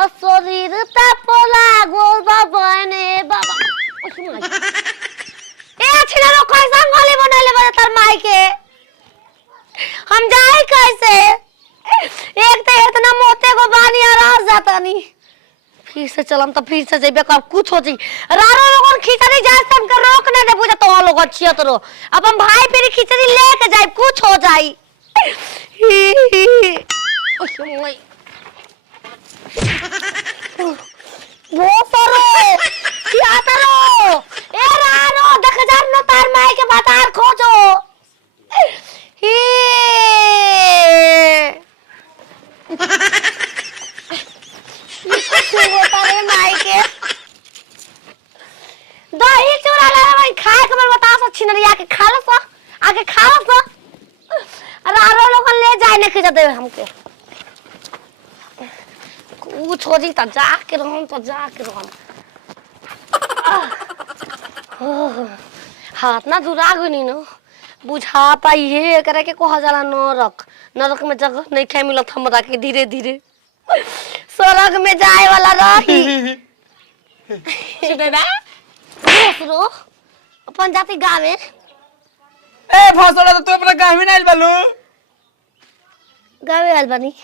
और शरीर तपला गोल बने बाबा ए छिना रो कैसा गोली बनले बजे तर माई के हम जाए कैसे एक तो इतना मोटे को बानी आ रहा जाता नहीं फिर से चलम तो फिर से जेबे का कुछ हो जी रारो लोगन खिचड़ी जाए हम के रोक ना दे बुझा तो लोग अच्छिया तो रो अब हम भाई फिर खिचड़ी लेके जाए कुछ हो जाई वो सरो क्या करो ए रारो देख जा न तार माई के बातार खोजो माई के दही चूड़ा ले खाए के बता सो छिनरिया के खा लो सो आके खा लो सो रारो लोग ले जाए ने खिजा दे हमके कुछ हो जी त जाके रहम तो जाके रहम हाथ ना दुरा गनी न बुझा पाई है करे के को हजार नरक में जगह नहीं खे मिलत हमरा के धीरे धीरे स्वर्ग में जाए वाला रही सुबेबा दूसरो अपन जाती गांव में ए फसड़ा तो तू अपना गांव में नहीं बालू गांव में आइल बानी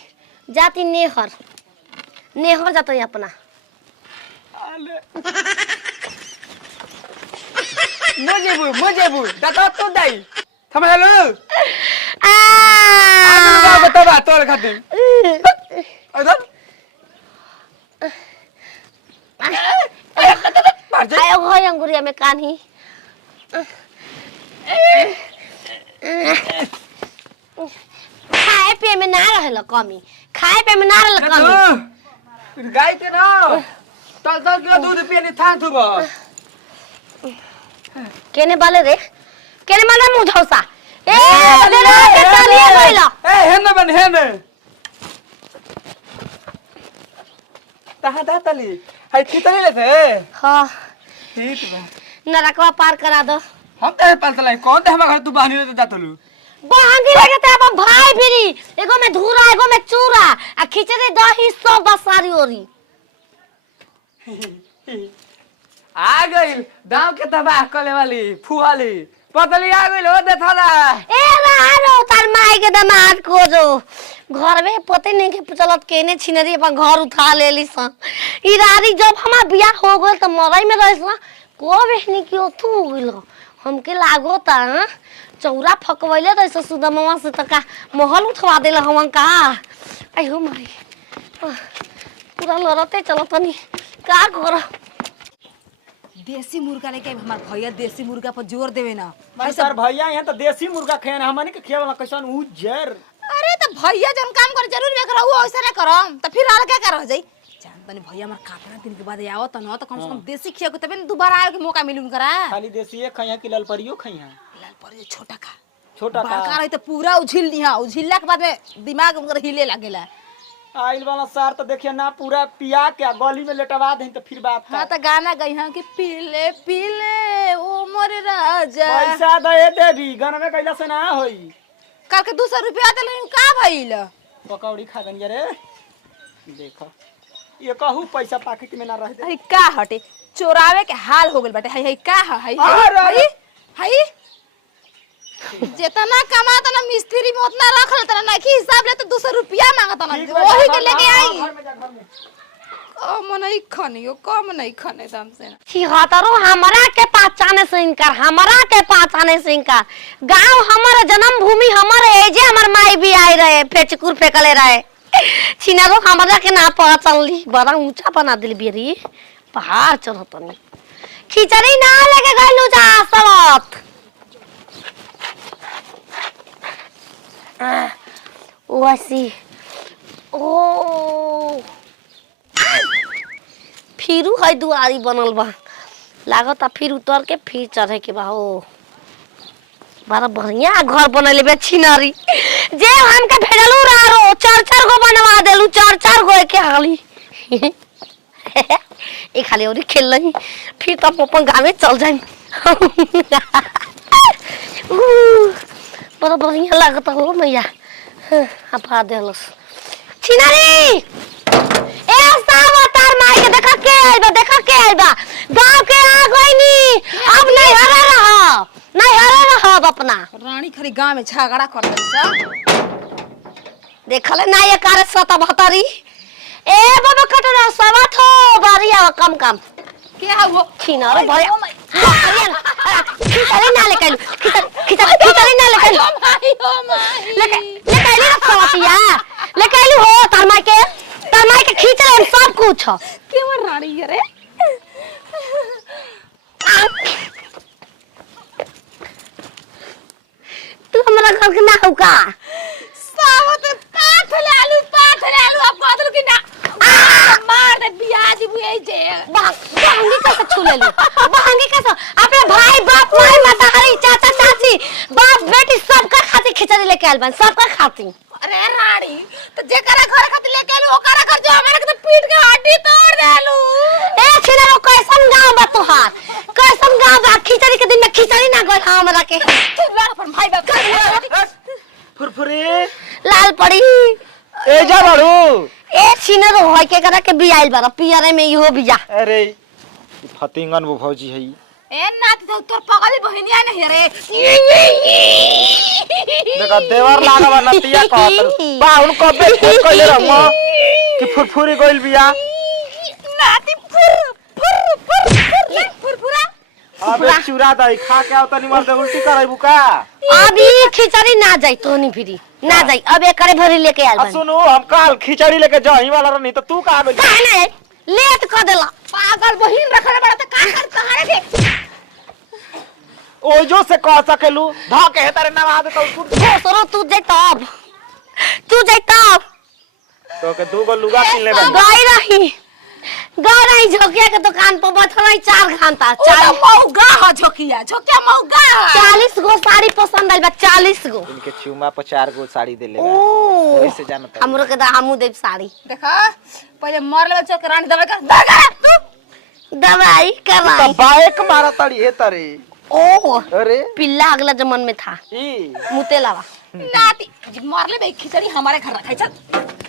जाती नेहर जाता है अपना मुझे दादा तो दाई थम हेलो आ आ बता तोर खातिर अदर आयो होय अंगुरिया में कान्ही खाए पे में ना रहल कमी खाए पे में ना रहल कमी गाय के ना तल किलो दूध पिए थां थुबो केने बाले रे केने माने मुझौसा ए देना के चलिए गइला ए हेन बन हेन तहा दातली हाय खितली ले थे हां ठीक बा नरकवा पार करा दो हम ते पाल चलाई कौन ते हमरा घर तू बहनी रे दातलू बहंगी लगे ते अब भाई फिरी एगो में धूरा एगो में चूरा आ खिचड़ी दही सब बसारी ओरी आ गई दांव के तबाह करने वाली फुहाली पतली आ गई हो देथाला ए रारो तार माई के दामाद खोजो घर में पते नहीं के चलत केने छिनरी अपन घर उठा लेली स ई रारी जब हमार बियाह हो गल त मरई में रहिस ना को बहनी की ओथू हो गइल हमके लागो ता चौरा फकवैले त सुदमवा से त का महल उठवा देल हमन का आई हो माई पूरा लड़ते चलतनी का कर देसी मुर्गा लेके हमार भैया देसी मुर्गा पर जोर देवे ना भाई सर भैया यहाँ तो देसी मुर्गा खाए हमनी के खेवला कैसन उजर अरे तो भैया जन काम कर जरूर वे करऊ ऐसा ना करम तो फिर आल क्या कर हो जाई जान तनी भैया हमार कातना दिन के बाद आवत न तो कम से कम देसी खिया के तबे दोबारा आवे के मौका मिलुम करा खाली देसी एक खइया कि ललपरियो खइया ललपरियो छोटा खा छोटा का बड़का रही तो पूरा उझिल दिया उझिलला के बाद में दिमाग उनकर हिले लागेला आइल वाला सार तो देखिए ना पूरा पिया के गली में लेटवा दे तो फिर बात हां तो गाना गई हां कि पीले ओ मोर राजा पैसा दे देवी गाना में कैला से ना होई कल के 200 रुपया देले का भइल पकौड़ी खा गन रे देखो ये कहू पैसा पाकिट में ना रह दे हई का हटे चोरावे के हाल हो गेल बाटे हई का हई हई जितना कमाता ना मिस्त्री में उतना रखल तना ना कि हिसाब ले तो 200 रुपया मांगता ना वही के लेके आई कम नहीं खाने दाम से छिहत्तरों हमरा के पहचाने से इनकार हमरा के पहचाने से इनकार गांव हमारा जन्म भूमि हमारे एजे हमर माई भी आई रहे फेचकुर फेकले रहे छिनारो हमरा के ना पहचानली बड़ा ऊंचा बना दिल बेरी पहाड़ चढ़तनी खिचड़ी ना लेके गइलू जा सवत ओसी ओ फिरू है दुआरी बनल बा लागत फिर उतर के फिर चढ़े के बा ओ बड़ा बढ़िया घर बनले बे छिनारी जे हमके भेजलू रारो चार गो बनवा देलू चार गो के हाली एक खाली और खेल रही फिर तो अपन गाँव में चल जाए बड़ा बढ़िया लगता हो मैया हपा देलस छिनारी ए आइल बा गांव के आ गईनी अब नहीं हरे रह नहीं हरे रह अपना रानी खरी गांव में झगड़ा कर रही सा देखले ना ये कार 77 ए बाबा कटरा सवात हो बारिया कम कम क्या हुआ छीना रे भैया खिचड़ी ना लेके खिचड़ी ना लेके ओ माई लेके ले सवातिया लेके हो तरमाई के खींच ले सब कुछ क्यों रानी रे तू हमरा घर के ना हो का सावत पाथ ले आलू अब बादल की ना मार दे बियाजी बुए जे बहंगी कैसे छू ले ली बहंगी कैसे अपने भाई बाप माई मतारी चाचा चाची बाप बेटी सबका खातिर खिचड़ी लेके आइल बन सबका खातिर अरे रानी तो जेकरा घर खातिर लेके आलू ओकरा घर जो हमारे के तो पीट के हड्डी तोड़ देलू ए छिना कैसन गांव बा तोहार कैसन गांव बा खिचड़ी के दिन में खिचड़ी ना गई हमरा के अपन भाई बाप फुरफुरे लाल पड़ी ए जा बाड़ू ए छिना होय के करा के बियाइल बा पियरे में इहो बिया अरे फतिंगन वो भौजी है ए नाती तो तोर पगली बहनिया नहीं रे देखा देवर लागवा नतिया कहत बा उनको बे फोन कइले रहम कि फुरफुरी गइल बिया नाती फुरफुरा अबे चूरा दही खा के आवतनी मार दे उल्टी करैबू का अभी खिचड़ी ना जाई तोनी फिरी ना जाई अब एकरे भरी लेके आइल बन सुनो हम काल खिचड़ी लेके जाही वाला नहीं तो तू कहां गइल काहे ना लेट कर देला पागल बहिन रखले बड़ा त का कर तहारे दे ओजो से कह सकेलू धा के हे तारे नवा दे तो घोसरो तू जाई तब तो के दू गो लुगा किन ले बन गई रही झोकिया के दुकान पर बैठल रही 4 घंटा चाल मौगा ह झोकिया मौगा 40 गो साड़ी पसंद आइल बा 40 गो इनके चुमा पर 4 गो साड़ी दे ले ओ ऐसे जानत हमरो के दा हमू देब साड़ी देखा पहले मर ले चोक रानी दवाई कर दवाई करवाई तो बाइक मारा तड़ी हे तारे ओ अरे पिल्ला अगला जमन में था ई मुते लावा नाती मर ले बे खिचड़ी हमारे घर रखाई चल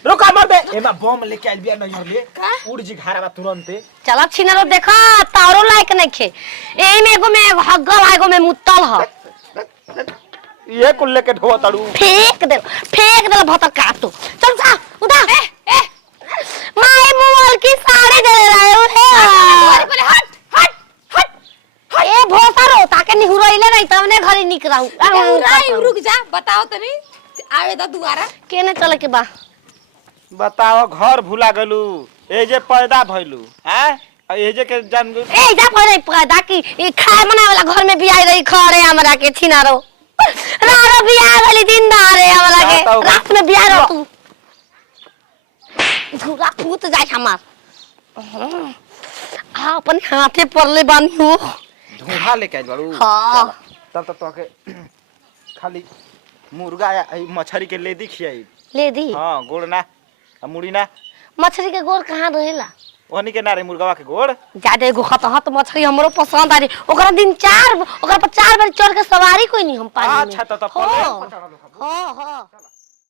रुका मर दे एमा बम लेके आइल बिया नजर ले का उड़ जी घारा तुरंते चला छिनरो देखा तारो लायक नहीं खे एही में एगो हग्गल एगो में मुत्तल ह ये कुल लेके ढो तड़ू फेंक दे भतर काट तू चल जा उधर माई मोबाइल की साड़ी दे रहे हो पहले हट ए भोसरो ताके निहुरइले नहीं तवने घरी निकराऊ रुक जा बताओ तनी आवे द दुआरा केने चले के बा बताओ घर भुला गलू ए जे पैदा भइलू हैं ए जे के जान ए जा परे पैदा की ई खाए मना वाला घर में बियाई रही खरे हमरा के छिनारो रारो बियाह वाली दिन दारे हमरा के रात में बियाह रो तू धुरा फूट जाए हमार आ अपन हाथे परले बानी हो धूहा लेके आइल बाड़ू हां तब तो के खाली मुर्गा या मछली के लेदी खियाई ले दी हां गोड़ ना मुड़ी ना मछली के गोर कहां रहेला ओनी के नारे मुर्गावा के गोड़ ज्यादा एगो खतहत मछली हमरो पसंद आरी ओकरा दिन 4 ओकरा पर 4 बार चढ़ के सवारी कोई नहीं हम पानी में अच्छा तो पले हां हां